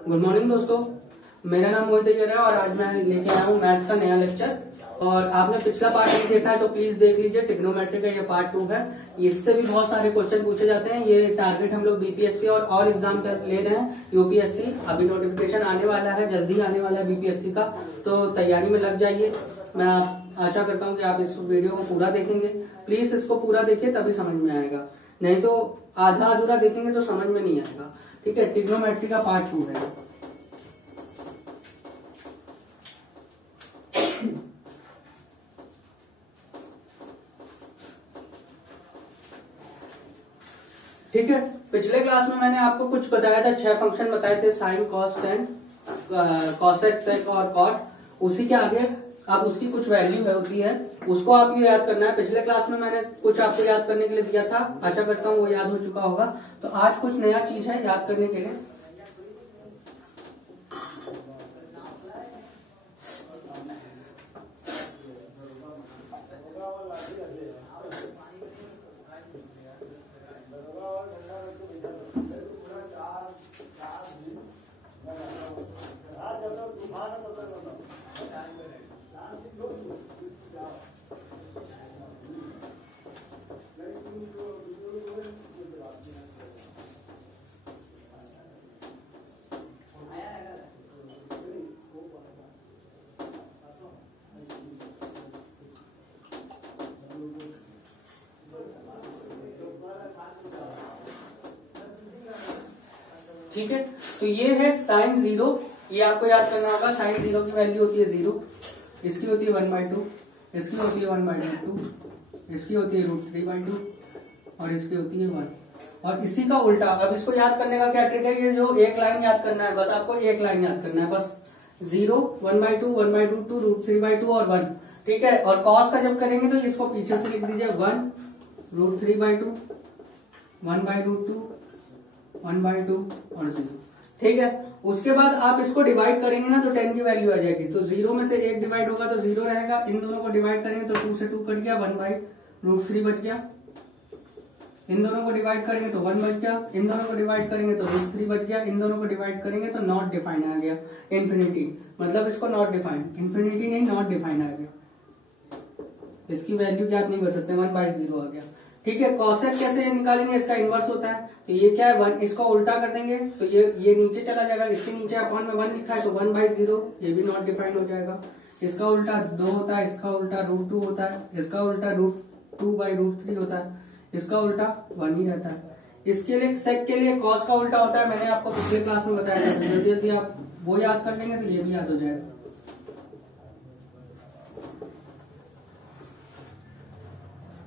Good morning दोस्तों, मेरा नाम मोहित अय्यर है और आज मैं लेके आया हूँ मैथ्स का नया लेक्चर। और आपने पिछला पार्ट नहीं देखा है तो प्लीज देख लीजिए। ट्रिग्नोमेट्री का ये पार्ट 2 है। इससे भी बहुत सारे क्वेश्चन पूछे जाते हैं। ये टारगेट हम लोग बीपीएससी और एग्जाम का ले रहे हैं। यूपीएससी अभी नोटिफिकेशन आने वाला है, जल्दी आने वाला है बीपीएससी का, तो तैयारी में लग जाइए। मैं आशा करता हूँ कि आप इस वीडियो को पूरा देखेंगे। प्लीज इसको पूरा देखिए तभी समझ में आएगा, नहीं तो आधा अधूरा देखेंगे तो समझ में नहीं आएगा। ठीक है, ट्रिग्नोमेट्री का पार्ट 2 है। ठीक है, पिछले क्लास में मैंने आपको कुछ बताया था, 6 फंक्शन बताए थे, साइन, कॉस, टेन, कॉसेक, सेक और कॉट। उसी के आगे अब उसकी कुछ वैल्यू होती है, उसको आप ये याद करना है। पिछले क्लास में मैंने कुछ आपको याद करने के लिए दिया था, आशा करता हूँ वो याद हो चुका होगा। तो आज कुछ नया चीज है याद करने के लिए। ठीक है, तो ये है साइन 0। ये आपको याद करना होगा। साइन 0 की वैल्यू होती है 0, इसकी होती है 1/2, इसकी होती है 1/2, इसकी होती है √3/2 और इसकी होती है 1। और इसी का उल्टा, अब इसको याद करने का क्या ट्रिक है, ये जो एक लाइन याद करना है, बस आपको एक लाइन याद करना है, बस 0, 1/2, 1/2, √3/2 और 1। ठीक है, और कॉस का जब करेंगे तो इसको पीछे से लिख दीजिए 1, √3/2, 1/2, 1/2 और 0। ठीक है, उसके बाद आप इसको डिवाइड करेंगे ना तो 10 की वैल्यू आ जाएगी। तो 0 में से 1 डिवाइड होगा तो 0 रहेगा। इन दोनों को डिवाइड करेंगे तो 2 से 2 कट गया, 1/√3 बच गया। इन दोनों को डिवाइड करेंगे तो 1 बच गया। इन दोनों को डिवाइड करेंगे तो √3 बच गया। इन दोनों को डिवाइड करेंगे तो नॉट डिफाइंड आ गया, इन्फिनिटी। मतलब इसको नॉट डिफाइंड, इन्फिनिटी नहीं, नॉट डिफाइंड आ गया। इसकी वैल्यू ज्ञात नहीं कर सकते, 1/0 आ गया। ठीक है, कॉसेक कैसे निकालेंगे, इसका इनवर्स होता है। तो ये क्या है 1, इसको उल्टा कर देंगे तो ये नीचे चला जाएगा। इसके नीचे अपॉन में 1 लिखा है तो 1/0, ये भी नॉट डिफाइंड हो जाएगा। इसका उल्टा 2 होता है, इसका उल्टा √2 होता है, इसका उल्टा √2/√3 होता है, इसका उल्टा 1 ही रहता है। इसके लिए सेक के लिए कॉस का उल्टा होता है, मैंने आपको पिछले क्लास में बताया था। जल्दी जल्दी आप वो याद कर लेंगे तो ये भी याद हो जाएगा।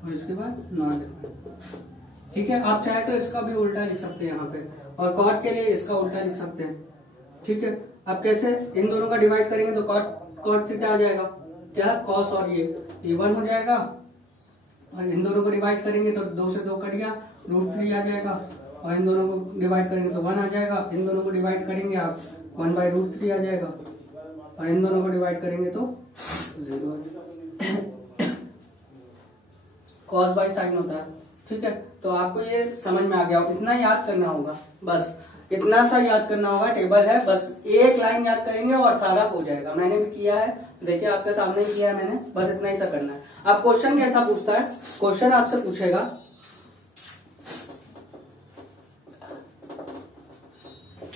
और इसके बाद नॉट डिफाइंड। ठीक है, आप चाहे तो इसका भी उल्टा लिख सकते हैं यहाँ पे, और कॉट के लिए इसका उल्टा लिख सकते हैं। ठीक है, अब कैसे, इन दोनों का डिवाइड करेंगे तो कॉट थीटा आ जाएगा, क्या, कॉस, और ये 1 हो जाएगा। और इन दोनों को डिवाइड करेंगे तो 2 से 2 कट गया, √3 आ जाएगा। और इन दोनों को डिवाइड करेंगे तो 1 आ जाएगा। इन दोनों को डिवाइड करेंगे आप 1/√3 आ जाएगा। और इन दोनों को डिवाइड करेंगे तो 0 आ जाएगा। कॉस बाई साइन होता है। ठीक है, तो आपको ये समझ में आ गया, इतना याद करना होगा, बस इतना सा याद करना होगा। टेबल है, बस एक लाइन याद करेंगे और सारा हो जाएगा। मैंने भी किया है, देखिए आपके सामने किया है मैंने, बस इतना ही सा करना है। अब क्वेश्चन कैसा पूछता है, क्वेश्चन आपसे पूछेगा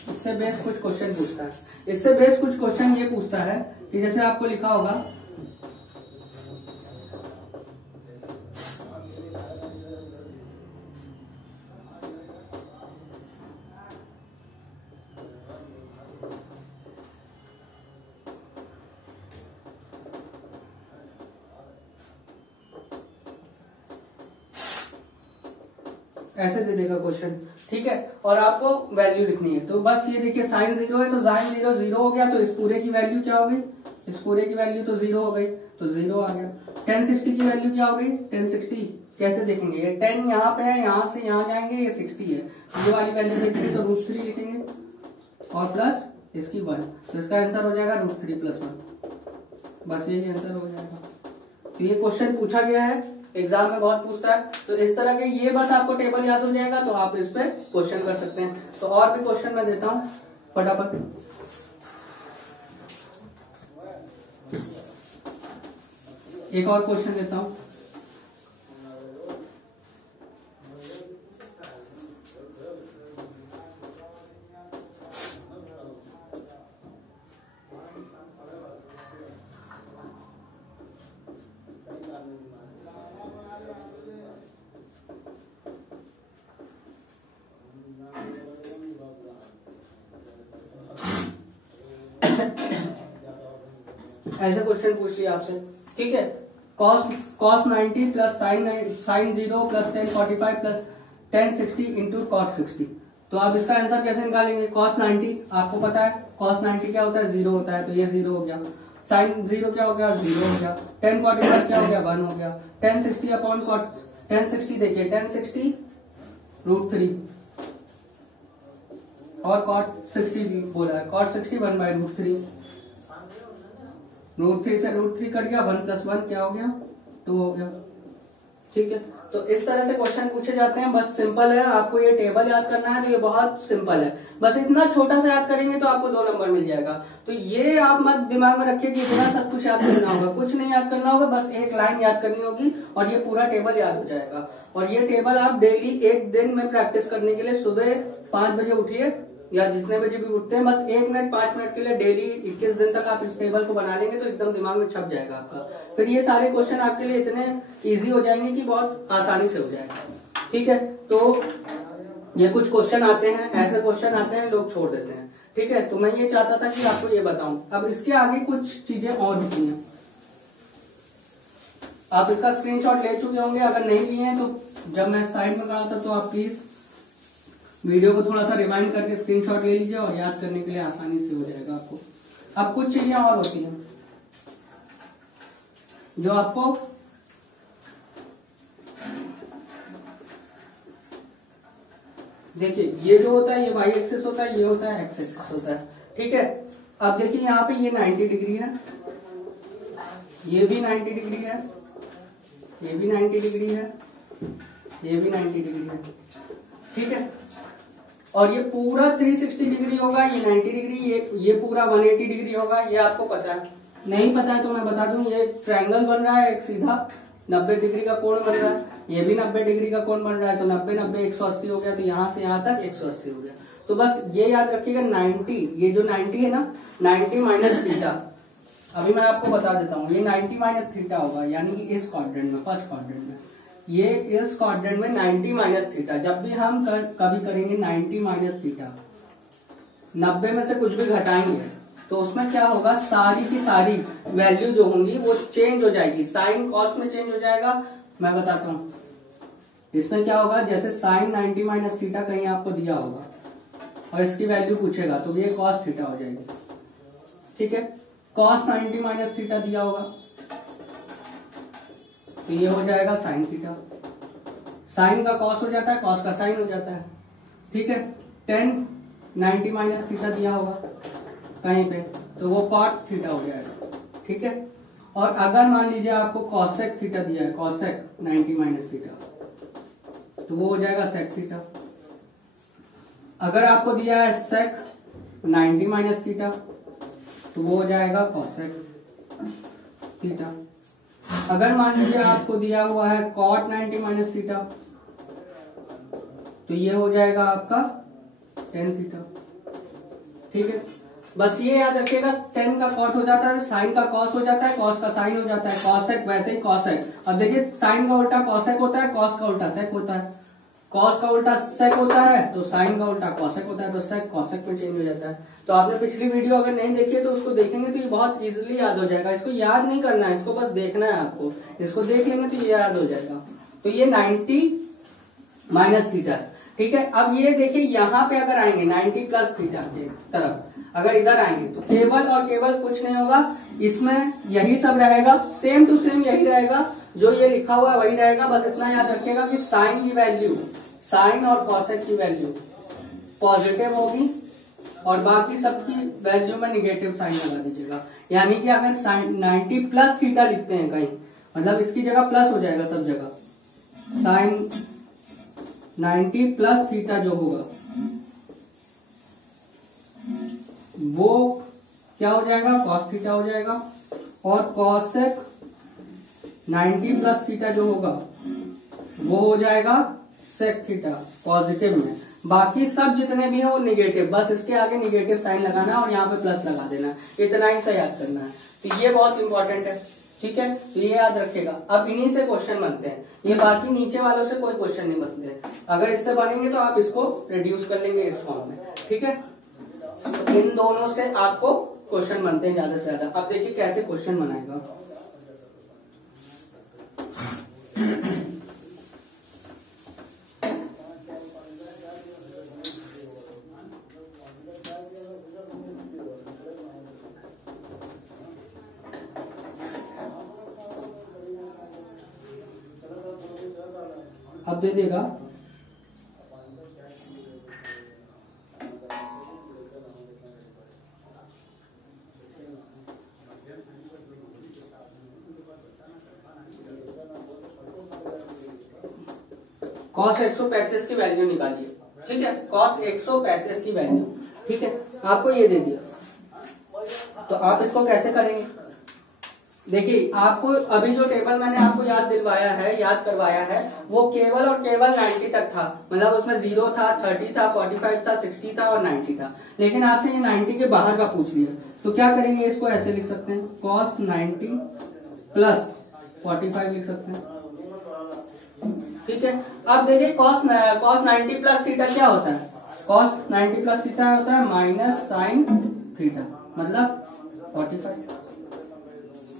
इससे बेस कुछ क्वेश्चन पूछता है। इससे बेस कुछ क्वेश्चन ये पूछता है कि जैसे आपको लिखा होगा ऐसे दे देगा क्वेश्चन। ठीक है, और आपको वैल्यू लिखनी है। तो बस ये देखिए साइन 0 है तो साइन 0 हो गया, तो इस पूरे की वैल्यू क्या हो गई, इस पूरे की वैल्यू तो 0 हो गई, तो 0 आ गया। 1060 की वैल्यू क्या हो गई, 1060 कैसे देखेंगे, ये 10 यहाँ पे है, यहाँ से यहाँ जाएंगे, ये 60 है, ये वाली वैल्यू देखेंगे तो √3 लिखेंगे और प्लस इसकी 1, तो इसका आंसर हो जाएगा √3 + 1। बस यही आंसर हो जाएगा। तो ये क्वेश्चन पूछा गया है, एग्जाम में बहुत पूछता है। तो इस तरह के ये बस आपको टेबल याद हो जाएगा तो आप इस पे क्वेश्चन कर सकते हैं। तो और भी क्वेश्चन मैं देता हूँ, फटाफट। एक और क्वेश्चन लेता हूं। ऐसे क्वेश्चन पूछ लिया आपसे, ठीक है। cos 90 plus sign 0 plus 1045 plus 1060 into cos 60। तो आप इसका आंसर कैसे निकालेंगे? cos 90 आपको पता है, cos 90 क्या होता है? 0 होता है, तो ये 0 हो गया। साइन 0 क्या हो गया? 0 हो गया। 1045 क्या हो गया? 1 हो गया। 1060 अपॉन कॉट 1060 देखिए 1060 √3 और cot 60 बोला है, cot 60 1/√3। √3 से √3 कट गया, 1 + 1 क्या हो गया? 2 हो गया, ठीक है। तो इस तरह से क्वेश्चन पूछे जाते हैं। बस सिंपल है, आपको ये टेबल याद करना है, तो ये बहुत सिंपल है। बस इतना छोटा सा याद करेंगे तो आपको 2 नंबर मिल जाएगा। तो ये आप मत दिमाग में रखिए कि इतना सब कुछ याद करना होगा, कुछ नहीं याद करना होगा, बस एक लाइन याद करनी होगी और ये पूरा टेबल याद हो जाएगा। और ये टेबल आप डेली 1 दिन में प्रैक्टिस करने के लिए सुबह 5 बजे उठिए या जितने बजे भी उठते हैं, बस 1 मिनट 5 मिनट के लिए डेली 21 दिन तक आप इस टेबल को बना लेंगे तो एकदम दिमाग में छप जाएगा आपका। फिर ये सारे क्वेश्चन आपके लिए इतने इजी हो जाएंगे कि बहुत आसानी से हो जाएगा, ठीक है। तो ये कुछ क्वेश्चन आते हैं, ऐसे क्वेश्चन आते हैं लोग छोड़ देते हैं, ठीक है। तो मैं ये चाहता था कि आपको ये बताऊं। अब इसके आगे कुछ चीजें और होती हैं, आप इसका स्क्रीनशॉट ले चुके होंगे, अगर नहीं लिए हैं तो जब मैं साइड में करा था तो आप प्लीज वीडियो को थोड़ा सा रिवाइंड करके स्क्रीनशॉट ले लीजिए और याद करने के लिए आसानी से हो जाएगा आपको। अब कुछ चीजें और होती हैं जो आपको देखिए, ये जो होता है ये वाई एक्सिस होता है, ये होता है एक्स एक्सिस होता है, ठीक है। अब देखिए यहाँ पे ये 90 डिग्री है, ये भी 90 डिग्री है, ये भी 90 डिग्री है, ये भी 90 डिग्री है, ठीक है। और ये पूरा 360 डिग्री होगा, ये 90 डिग्री, ये पूरा 180 डिग्री होगा। ये आपको पता है, नहीं पता है तो मैं बता दूं, ये ट्रायंगल बन रहा है, एक सीधा 90 डिग्री का कोण बन रहा है, ये भी 90 डिग्री का कोण बन रहा है, तो 90 90 180 हो गया, तो यहां से यहां तक 180 हो गया। तो बस ये याद रखिएगा 90, ये जो 90 है ना, 90 माइनस थीटा, अभी मैं आपको बता देता हूँ, ये 90 माइनस थीटा होगा, यानी कि इस क्वाड्रेंट में, फर्स्ट क्वाड्रेंट में, ये इस क्वाड्रेंट में 90 माइनस थीटा। जब भी हम कभी करेंगे 90 माइनस थीटा, 90 में से कुछ भी घटाएंगे तो उसमें क्या होगा, सारी की सारी वैल्यू जो होंगी वो चेंज हो जाएगी, साइन कॉस में चेंज हो जाएगा। मैं बताता हूँ इसमें क्या होगा, जैसे साइन 90 माइनस थीटा कहीं आपको दिया होगा और इसकी वैल्यू पूछेगा तो ये कॉस थीटा हो जाएगी, ठीक है। कॉस 90 माइनस थीटा दिया होगा तो ये हो जाएगा साइन थीटा, साइन का कॉस हो जाता है, कॉस का साइन हो जाता है, ठीक है। 10 90 माइनस थीटा दिया होगा कहीं पे तो वो कॉट थीटा हो जाएगा, ठीक है। और अगर मान लीजिए आपको कॉसेक थीटा दिया है, कॉसेक 90 माइनस थीटा, तो वो हो जाएगा सेक थीटा। अगर आपको दिया है सेक 90 माइनस थीटा तो वो हो जाएगा कॉसेक थीटा। अगर मान लीजिए आपको दिया हुआ है कॉट 90 माइनस थीटा तो ये हो जाएगा आपका टेन थीटा, ठीक है। बस ये याद रखिएगा, टेन का कॉट हो जाता है, साइन का कॉस हो जाता है, कॉस का साइन हो जाता है, कॉसेक वैसे ही कॉसेक। अब देखिए साइन का उल्टा कॉसेक होता है, कॉस का उल्टा सेक होता है, कॉस का उल्टा सेक होता है तो साइन का उल्टा कॉसेक होता है, तो सेक कॉसेक में चेंज हो जाता है। तो आपने पिछली वीडियो अगर नहीं देखी है तो उसको देखेंगे तो ये बहुत इजीली याद हो जाएगा। इसको याद नहीं करना है, इसको बस देखना है आपको, इसको देख लेंगे तो ये याद हो जाएगा। तो ये 90 माइनस थीटा, ठीक है। अब ये देखिए यहाँ पे अगर आएंगे 90 प्लस थीटा के तरफ, अगर इधर आएंगे तो केवल और केवल कुछ नहीं होगा, इसमें यही सब रहेगा, सेम टू सेम यही रहेगा, जो ये लिखा हुआ है वही रहेगा। बस इतना याद रखिएगा कि साइन की वैल्यू, साइन और कॉसेक की वैल्यू पॉजिटिव होगी और बाकी सबकी वैल्यू में निगेटिव साइन लगा दीजिएगा। यानी कि अगर साइन 90 प्लस थीटा लिखते हैं कहीं, मतलब इसकी जगह प्लस हो जाएगा सब जगह, साइन 90 प्लस थीटा जो होगा वो क्या हो जाएगा, कॉस थीटा हो जाएगा। और कॉसेक 90 प्लस थीटा जो होगा वो हो जाएगा सेक थीटा पॉजिटिव में। बाकी सब जितने भी हैं वो निगेटिव, बस इसके आगे निगेटिव साइन लगाना है और यहाँ पे प्लस लगा देना है, इतना ही सा याद करना है। तो ये बहुत इंपॉर्टेंट है, ठीक है, तो ये याद रखेगा। अब इन्हीं से क्वेश्चन बनते हैं, ये बाकी नीचे वालों से कोई क्वेश्चन नहीं बनते। अगर इससे बनेंगे तो आप इसको रिड्यूस कर लेंगे इस फॉर्म में, ठीक है। इन दोनों से आपको क्वेश्चन बनते हैं ज्यादा से ज्यादा। अब देखिए कैसे क्वेश्चन बनाएगा। अब दे देगा cos 135 की वैल्यू निकालिए, ठीक है, cos 135 की वैल्यू, ठीक है, आपको ये दे दिया। तो आप इसको कैसे करेंगे, देखिए आपको अभी जो टेबल मैंने आपको याद करवाया है वो केवल और केवल 90 तक था, मतलब उसमें 0 था, 30 था, 45 था, 60 था और 90 था। लेकिन आपसे ये 90 के बाहर का पूछ लिया, तो क्या करेंगे, इसको ऐसे लिख सकते हैं, cos 90 प्लस 45 लिख सकते हैं, ठीक है। अब देखिए cos 90 प्लस थीटा क्या होता है, cos 90 प्लस थीटा होता है माइनस साइन थीटा, मतलब 45,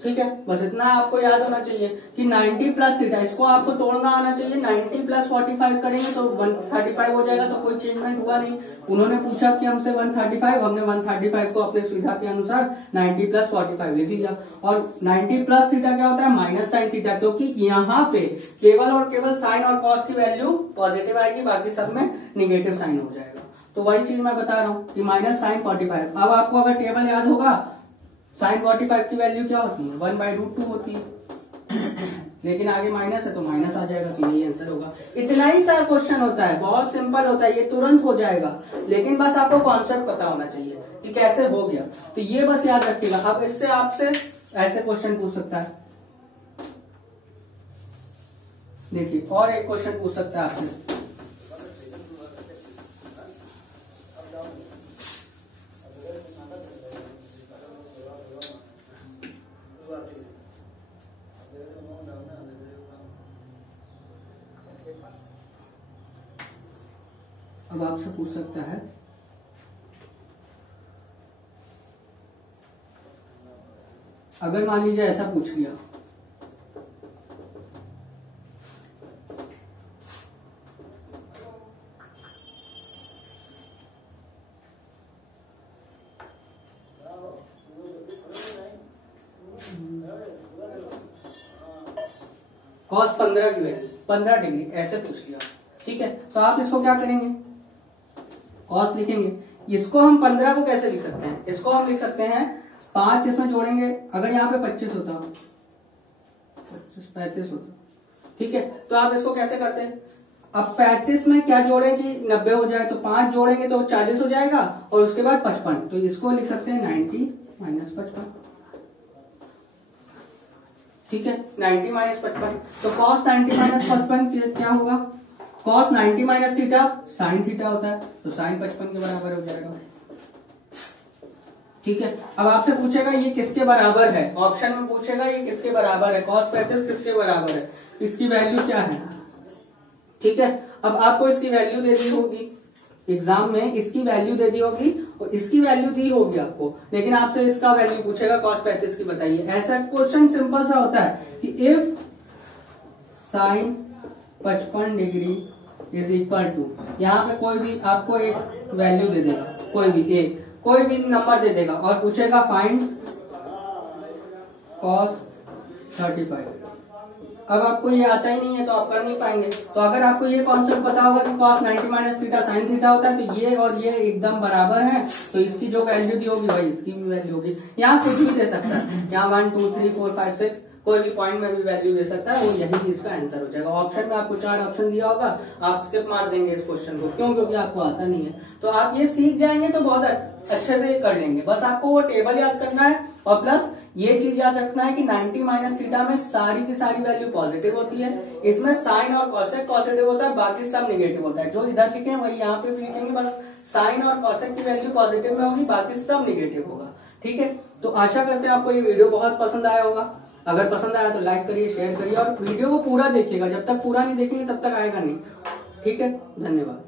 ठीक है। बस इतना आपको याद होना चाहिए कि 90 प्लस थीटा, इसको आपको तोड़ना आना चाहिए। 90 प्लस 45 करेंगे तो 135 हो जाएगा, तो कोई चेंजमेंट हुआ नहीं। उन्होंने पूछा कि हमसे 135, हमने 135 को अपने सुविधा के अनुसार 90 प्लस 45 लिख लिया। और 90 प्लस थीटा क्या होता है, माइनस साइन थीटा, क्योंकि यहाँ पे केवल और केवल साइन और कॉस की वैल्यू पॉजिटिव आएगी, बाकी सब में निगेटिव साइन हो जाएगा। तो वही चीज मैं बता रहा हूँ कि माइनस साइन 45। अब आपको अगर टेबल याद होगा, साइन 45 की वैल्यू क्या होती है, 1/√2 होती है, लेकिन आगे माइनस है तो माइनस आ जाएगा, तो यही आंसर होगा। इतना ही सा क्वेश्चन होता है, बहुत सिंपल होता है, ये तुरंत हो जाएगा, लेकिन बस आपको कॉन्सेप्ट पता होना चाहिए कि कैसे हो गया। तो ये बस याद रखिएगा। अब इससे आपसे ऐसे क्वेश्चन पूछ सकता है, देखिए और एक क्वेश्चन पूछ सकता है आपसे, अब आपसे पूछ सकता है अगर मान लीजिए ऐसा पूछ लिया, cos 15 की वैल्यू 15 डिग्री ऐसे पूछ लिया, ठीक है। तो आप इसको क्या करेंगे, cos लिखेंगे। इसको हम 15 को कैसे लिख सकते हैं, इसको हम लिख सकते हैं 5 इसमें जोड़ेंगे, अगर यहाँ पे 25 होता, 35 होता, ठीक है। तो आप इसको कैसे करते हैं, अब 35 में क्या जोड़े कि 90 हो जाए, तो 5 जोड़ेंगे तो 40 हो जाएगा, और उसके बाद 55, तो इसको लिख सकते हैं 90 माइनस 55, ठीक है, 90 माइनस 55। तो cos 90 माइनस 55 क्या होगा, cos 90 minus theta sine theta होता है, तो साइन 55 के बराबर हो जाएगा, ठीक है। अब आपसे पूछेगा ये किसके बराबर है, ऑप्शन में पूछेगा ये किसके बराबर है, cos 35 किसके बराबर है, इसकी वैल्यू क्या है, ठीक है। अब आपको इसकी वैल्यू दे दी होगी एग्जाम में, इसकी वैल्यू दे दी होगी और इसकी वैल्यू दी होगी आपको, लेकिन आपसे इसका वैल्यू पूछेगा cos 35 की बताइए। ऐसा क्वेश्चन सिंपल सा होता है कि if sine 55 degree is equal to, यहाँ पे कोई भी आपको एक वैल्यू दे देगा, कोई भी नंबर दे देगा और पूछेगा फाइंड cos 35। अब आपको ये आता ही नहीं है तो आप कर नहीं पाएंगे। तो अगर आपको ये कॉन्सेप्ट पता होगा कि cos 90 minus theta sine theta होता है, तो ये और ये एकदम बराबर है, तो इसकी जो वैल्यू दी होगी भाई इसकी भी वैल्यू होगी। यहाँ कुछ भी दे सकता है, यहाँ 1 2 3 4 5 6 कोई भी पॉइंट में भी वैल्यू दे सकता है, वो यही इसका आंसर हो जाएगा। ऑप्शन में आपको 4 ऑप्शन दिया होगा, आप स्किप मार देंगे इस क्वेश्चन को, क्यों? क्योंकि आपको आता नहीं है। तो आप ये सीख जाएंगे तो बहुत अच्छे से कर लेंगे। बस आपको वो टेबल याद करना है और प्लस ये चीज याद रखना है कि 90 माइनस थीटा में सारी की सारी वैल्यू पॉजिटिव होती है। इसमें साइन और कॉसेक पॉजिटिव होता है, बाकी सब निगेटिव होता है। जो इधर लिखे हैं वही यहाँ पे भी लिखेंगे, बस साइन और कॉसेक की वैल्यू पॉजिटिव में होगी, बाकी सब निगेटिव होगा। ठीक है, तो आशा करते हैं आपको ये वीडियो बहुत पसंद आया होगा। अगर पसंद आया तो लाइक करिए, शेयर करिए और वीडियो को पूरा देखिएगा। जब तक पूरा नहीं देखेंगे तब तक आएगा नहीं। ठीक है, धन्यवाद।